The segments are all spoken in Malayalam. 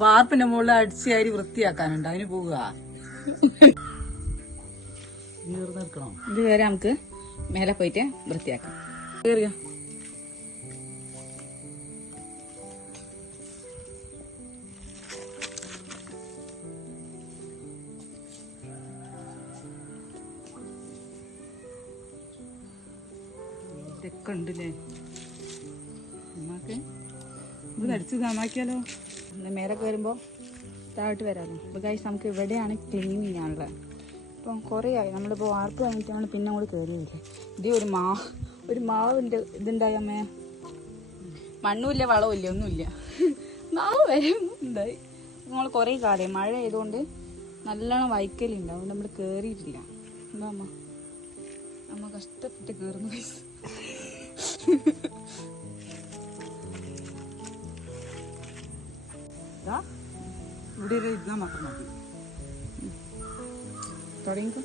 വാർപ്പിന്റെ മുകളിൽ അടിച്ചാരി വൃത്തിയാക്കാനുണ്ട്, അതിന് പോവുക. ഇതുവരെ നമുക്ക് മേലെ പോയിട്ട് വൃത്തിയാക്കാം. കേറിയോ? ഇതൊക്കെ ഉണ്ടല്ലേ നമുക്ക് ഇത് അടിച്ച് നന്നാക്കിയാലോ. മേലെ കയറുമ്പോൾ താഴോട്ട് വരാമല്ലോ. അപ്പോൾ ഗൈസ് നമുക്ക് ഇവിടെയാണ് ക്ലീൻ ചെയ്യാനുള്ളത്. ഇപ്പം കുറേ ആയി നമ്മളിപ്പോൾ വാർപ്പ് കഴിഞ്ഞിട്ടാണ് പിന്നെ അങ്ങോട്ട് കയറിയില്ലേ. ഇത് ഒരു മാവിൻ്റെ ഇതുണ്ടായി അമ്മേ. മണ്ണുമില്ല വളവുമില്ല ഒന്നുമില്ല, മാവ് വരെ ഉണ്ടായി. നമ്മൾ കുറേ കാലം മഴ ആയതുകൊണ്ട് നല്ലോണം വൈക്കലുണ്ട്, അതുകൊണ്ട് നമ്മൾ കയറിയിട്ടില്ല. എന്താ അമ്മ കഷ്ടപ്പെട്ട് കയറുന്നു ഗൈസ്. തുടങ്ങിക്കോ.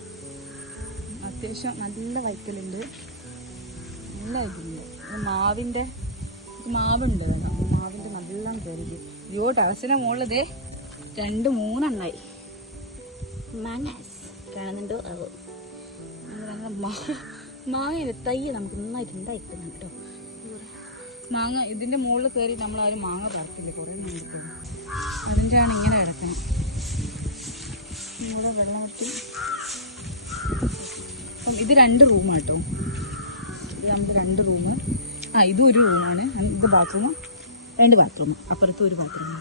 അത്യാവശ്യം നല്ല വൈക്കലുണ്ട്, നല്ല ഇതുണ്ട്. മാവുണ്ട് മാവിൻ്റെ നല്ല കയറി. അയ്യോ ടെറസിന്റെ മുകളിൽ 2-3 കാണുന്നുണ്ടോ? മാങ്ങ തൈ നമുക്ക് നന്നായിട്ട് ഉണ്ടായിട്ടുണ്ട് കേട്ടോ. മാങ്ങ ഇതിന്റെ മുകളിൽ കയറി നമ്മളാരും മാങ്ങ പറിക്കില്ല, കുറേ നീർക്കുന്നു. അതിൻ്റെയാണ് ഇങ്ങനെ കിടക്കണം. നമ്മളെ വെള്ളം വെട്ടി. അപ്പം ഇത് 2 റൂമാട്ടോ. ഇത് നമുക്ക് 2 റൂം. ഇതും ഒരു റൂമാണ്. ഇത് ബാത്റൂം, 2 ബാത്റൂം. അപ്പുറത്തും ഒരു ബാത്റൂം.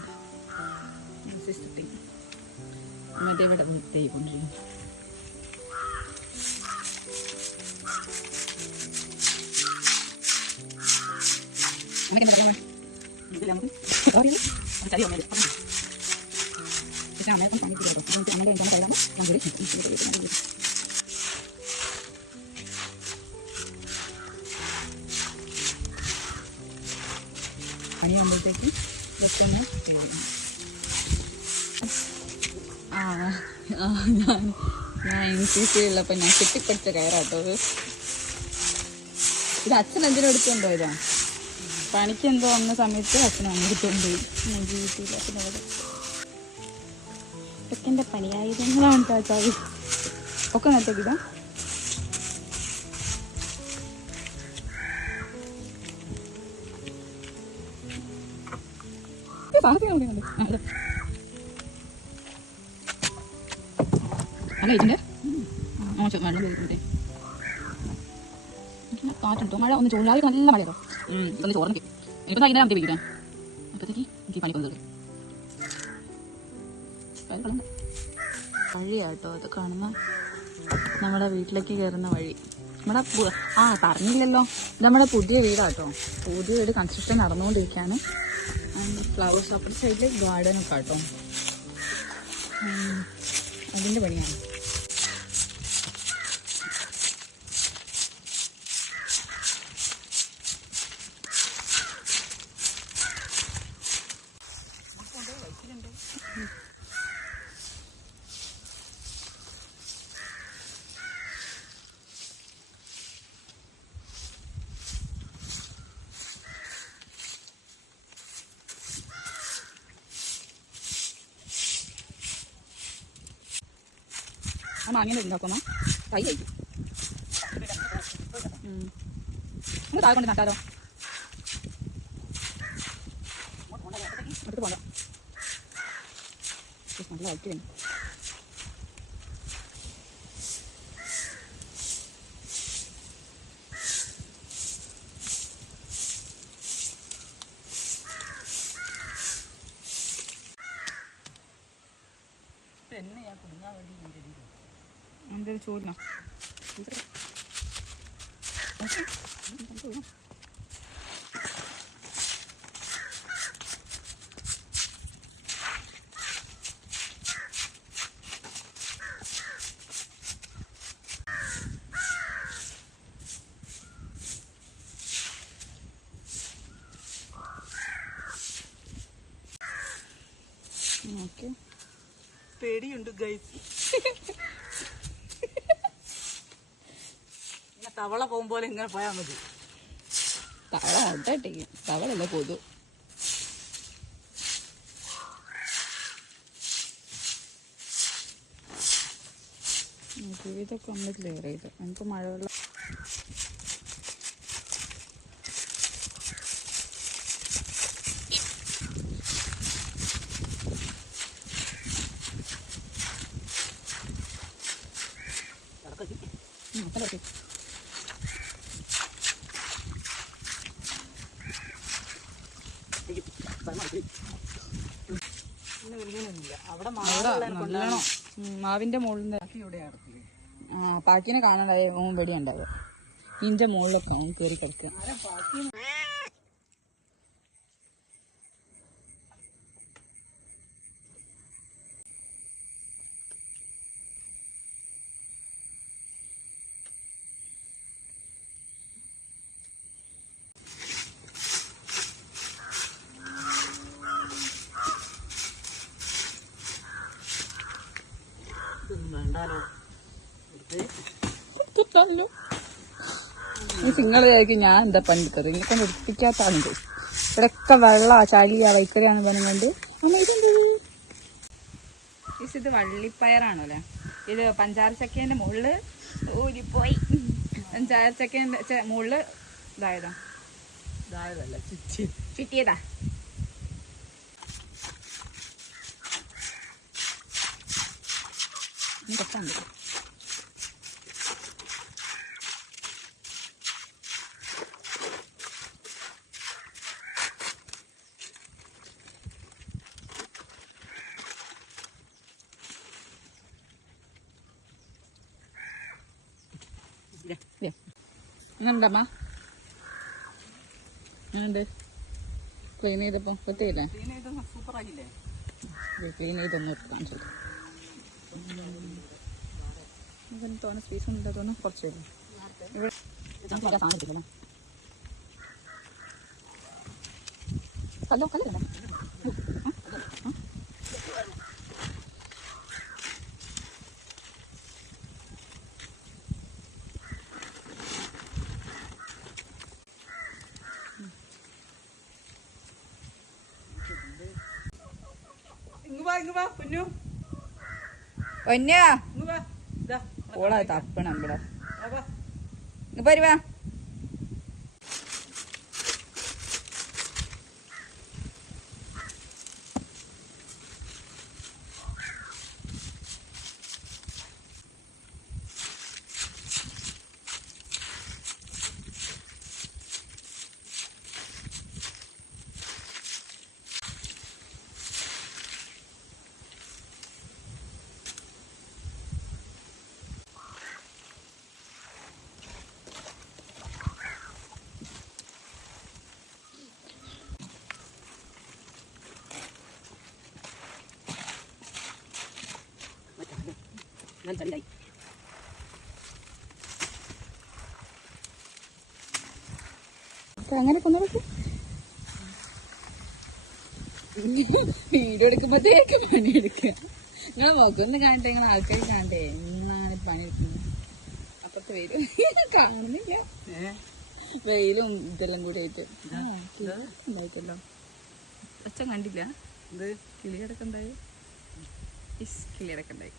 മറ്റേ ഇവിടെ വൃത്തിയായിക്കൊണ്ടിരിക്കും. പണിയാകുമ്പോഴത്തേക്ക് ജസ്റ്റ് ഞാൻ ഇൻക്രീസിലുള്ളപ്പോൾ ഞാൻ കെട്ടിപ്പടിച്ച കയറാട്ടോ. ഇത് അച്ഛൻ എന്തിനും എടുത്തുകൊണ്ട് പോയതാ. പണിക്ക് എന്തോ വന്ന സമയത്ത് അച്ഛൻ അങ്ങോട്ടുകൊണ്ടുപോയി. ജീവിതത്തിൽ ഇതൊക്കെ പണിയായുധങ്ങളാണ് കേട്ടോ. ഒക്കെ നേരത്തേക്കിതാ. അല്ല ഇതിന്റെ മോശം വെള്ളം പോയിട്ടുണ്ട്. കാറ്റുണ്ടോ? മഴ ഒന്ന് ചോദിച്ചാൽ നല്ല മഴയോ. ഒന്ന് ചോർന്ന് എനിക്കൊന്നും അതിനെ നമുക്ക് പിടിക്കാം. അപ്പോഴത്തേക്ക് എനിക്ക് പണി കൊണ്ടു വഴിയാട്ടോ അത് കാണുന്ന നമ്മുടെ വീട്ടിലേക്ക് കയറുന്ന വഴി. നമ്മുടെ പറഞ്ഞില്ലല്ലോ, ഇത് നമ്മുടെ പുതിയ വീടാട്ടോ. പുതിയ വീട് കൺസ്ട്രക്ഷൻ നടന്നുകൊണ്ടിരിക്കുകയാണ്. ഫ്ലവേഴ്സ് അപ്പുറത്തെ സൈഡിൽ ഗാർഡനൊക്കെ ആട്ടോ, അതിൻ്റെ പണിയാണ്. മാങ്ങനെ ഉണ്ടാക്കുന്ന തൈ കഴിക്കും. നമ്മൾ താഴെ കൊണ്ട് നട്ടാലോ? അടുത്ത് പോകാം. നല്ല വൈറ്റ് വേണം. എന്നെയാ കുടുങ്ങാൻ വേണ്ടി എന്തൊരു ചോദിക്കണം. ഓക്കെ, പേടിയുണ്ട് ഗൈസ്. തവള പോകുമ്പോലെ ഇങ്ങനെ പോയാൽ മതി. തവള മുട്ട ഇട്ടേക്കും, തവളല്ല കൊതു. ഇതൊക്കെ നമ്മൾ ക്ലിയർ ചെയ്ത് നമുക്ക് മഴവെള്ളം അവിടെ നല്ലോണം മാവിന്റെ മുകളിൽ ആ പാക്കിനെ കാണണ്ടായ ഓൻ വെടി ഉണ്ടാവുക ഇതിന്റെ മുകളിലൊക്കെ ഓൻ കയറി കിടക്കുക. നിങ്ങൾ വിചാരിക്കും ഞാൻ എന്താ പണിക്കത് ഇങ്ങനെ ഒപ്പിക്കാത്താണത്. ഇവിടെയൊക്കെ വെള്ളാ ചളിയാ വൈക്കറിയാന്ന് പറഞ്ഞുകൊണ്ട് അമ്മ ഇതെന്തത് ഇത് വള്ളിപ്പയറാണോ അല്ലേ? ഇത് പഞ്ചാര ചക്കേന്റെ മുകളില് ഊരിപ്പോയി. പഞ്ചാര ചക്കേന്റെ മുകളില് ഇതായതാ ചുറ്റിയതാ. കൊച്ചാണ്ട് എന്നുണ്ടമ്മ ഉണ്ട് ക്ലീൻ ചെയ്തപ്പോ പറ്റിയില്ലേ? സൂപ്പറായില്ലേ? ക്ലീൻ ചെയ്തൊന്നും കാണിച്ചു തോന്നുന്ന സ്പേസ് ഒന്നും ഇല്ലാത്തോന്ന് കുറച്ച് ഇവിടെ സാധനം കല്ലോ കല്ലോ ഓളാ തപ്പണം ഇവിടെ വരുവാ. അങ്ങനെ കൊന്നോളൂ. വീഡിയോ എടുക്കുമ്പോഴത്തേക്ക് പണിയെടുക്കുക. നിങ്ങൾ നോക്കൊന്ന് കാണട്ടെ, നിങ്ങൾ ആൾക്കാർ കാണട്ടെ എന്നാണ് പണിയെടുക്കുന്നത്. അപ്പുറത്ത് വരും കാണുന്നില്ല, വെയിലും ഇതെല്ലാം കൂടി ആയിട്ട് ഉണ്ടായിട്ടല്ലോ. അച്ഛൻ കണ്ടില്ല കിളിയടക്കം ഉണ്ടായി, കിളിയടക്കം ഉണ്ടായി.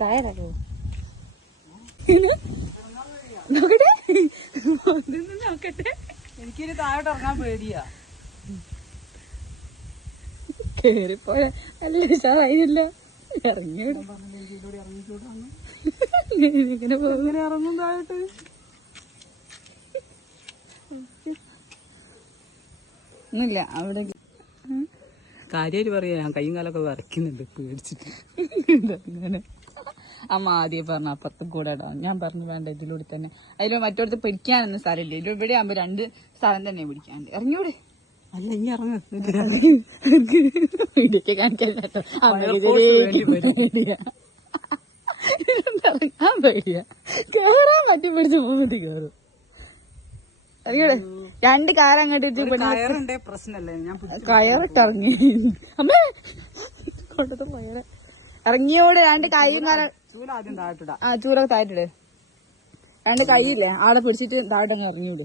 താഴെ നോക്കട്ടെ നോക്കട്ടെ. എനിക്കിനി താഴോട്ട് ഇറങ്ങാൻ പേടിയാ. കേറിപ്പോയ അല്ല ഉഷാറായില്ല. ഇറങ്ങിയില്ല ഇറങ്ങും താഴോട്ട്. ഒന്നുമില്ല അവിടെ കാര്യമായിട്ട് പറയാ, ഞാൻ കൈയും കാലൊക്കെ വരയ്ക്കുന്നുണ്ട് പേടിച്ചിട്ട്. അങ്ങനെ അമ്മ ആദ്യം പറഞ്ഞ അപ്പുറത്തും കൂടെ ഇടാം. ഞാൻ പറഞ്ഞു വേണ്ട, ഇതിലൂടെ തന്നെ. അതിൽ മറ്റോടത്ത് പിടിക്കാനൊന്നും സ്ഥലമില്ല. ഇതിൽ ഇവിടെ ആകുമ്പോ 2 സ്ഥലം തന്നെ പിടിക്കാണ്ട്. ഇറങ്ങിയൂടെ അല്ല ഇനി ഇറങ്ങ വീഡിയോക്ക് കാണിക്കാല്ലോ ഇറങ്ങാൻ പേടിയാ കേറാൻ പറ്റി പിടിച്ച് മൂന്നിട്ട് കേറും. അറിയൂടെ 2 കാർ അങ്ങോട്ട് കയറുണ്ടേ പ്രശ്നല്ലേ ഞാൻ കയറിട്ട് ഇറങ്ങി അമ്മേ കൊണ്ടത് പോയത് ഇറങ്ങിയോട് 2 കൈമാരെ ചൂല ആദ്യം താഴ്ത്തിടാ. ആ ചൂലൊക്കെ താഴ്ത്തിട്. 2 കൈയില്ലേ ആടെ പിടിച്ചിട്ട് താഴ്ത്തങ്ങ് ഇറങ്ങിയോട്.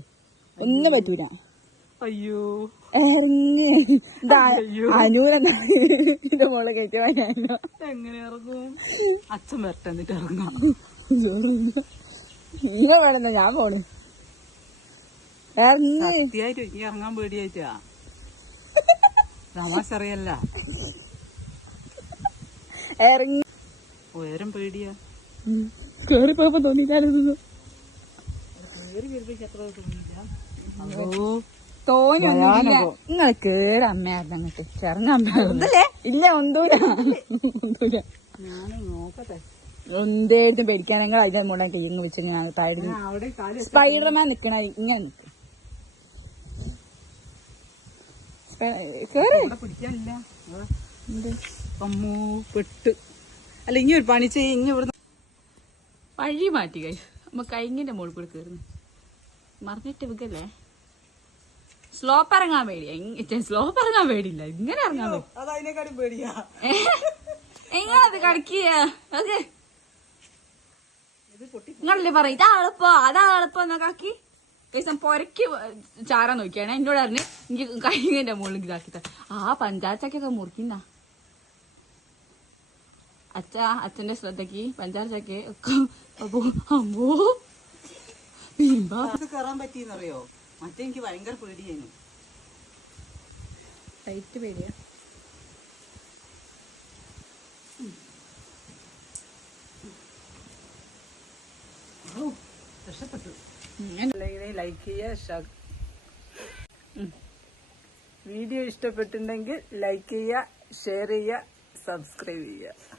ഒന്നും പറ്റൂല. അയ്യോ ഇറങ്ങി അനൂരന്റെ മോളെ കയറ്റി വാങ്ങാനോ. എങ്ങനെ ഇറങ്ങും? അച്ഛൻ വരട്ടെ എന്നിട്ട് ഇറങ്ങാം. നീ വേണമെന്നാ ഞാൻ പോണ്. ഇറങ്ങി സത്യായിട്ട് ഇനി ഇറങ്ങാൻ പേടിയായിട്ടാ. തമാശ അറിയല്ല. ഇറങ്ങി ഉയരം പേടിയാ. കേറിപ്പോയപ്പോ തോന്നിയില്ലായിരുന്നു. കേറി വരുമ്പോഴേക്ക് എത്ര തോന്നിയില്ല. തോന്നിയൊന്നുമില്ല. നിങ്ങൾ കേറി അമ്മയായിരുന്നു അങ്ങോട്ട് ചെറങ്ങാൻ ഇല്ല ഒന്തൂല ഞാൻ നോക്കട്ടെ. ഒന്തേടുത്തും പേടിക്കാൻ ഞങ്ങൾ അതിന്റെ മുകളിൽ കയ്യങ്ങ് വെച്ച് ഞാൻ താഴെ അവിടെ കാല് സ്പൈഡർമാൻ നിക്കണ ഇങ്ങനെ നിക്കും. കേറി പിടിക്കാനില്ല. അമ്മൂ പെട്ട്. അല്ല ഇനി ഒരു പണി ചെയ്യ. ഇനി ഇവിടുന്ന് വഴി മാറ്റി കൈ നമ്മ കൈങ്ങിന്റെ മുകളിൽ കൂടി കയറുന്നു. മറിഞ്ഞിട്ട് വിക്കല്ലേ. സ്ലോപ്പ് ഇറങ്ങാൻ പേടിയാ. സ്ലോപ്പ് ഇറങ്ങാൻ പേടിയില്ല. ഇങ്ങനെ ഇറങ്ങാൻ പേടി. അത് അതിനെക്കാളും പേടിയാ. എങ്ങനത് കളിക്കുക. ഓക്കെ നിങ്ങളല്ലേ പറ ഇതാ എളുപ്പം അതാ എളുപ്പം എന്നൊക്കെ ദിവസം പൊരക്ക് ചാരാൻ നോക്കിയാണ്. എന്നോട് പറഞ്ഞ് എനിക്ക് കൈങ്ങിന്റെ മുകളിൽ ഇതാക്കി ആ പഞ്ചായത്തൊക്കെ മുറിക്കുന്ന അച്ഛന്റെ ശ്രദ്ധക്ക് പഞ്ചായത്തൊക്കെ അപ്പോ അമ്മോ കയറാൻ പറ്റിയെന്നറിയോ? മറ്റേ എനിക്ക് ഭയങ്കര പേടിയായിരുന്നു. ടൈറ്റ് പേടിയാ. രക്ഷപ്പെട്ടു. ലൈക്ക് ചെയ്യുക. വീഡിയോ ഇഷ്ടപ്പെട്ടിട്ടുണ്ടെങ്കിൽ ലൈക്ക് ചെയ്യുക, ഷെയർ ചെയ്യുക, സബ്സ്ക്രൈബ് ചെയ്യുക.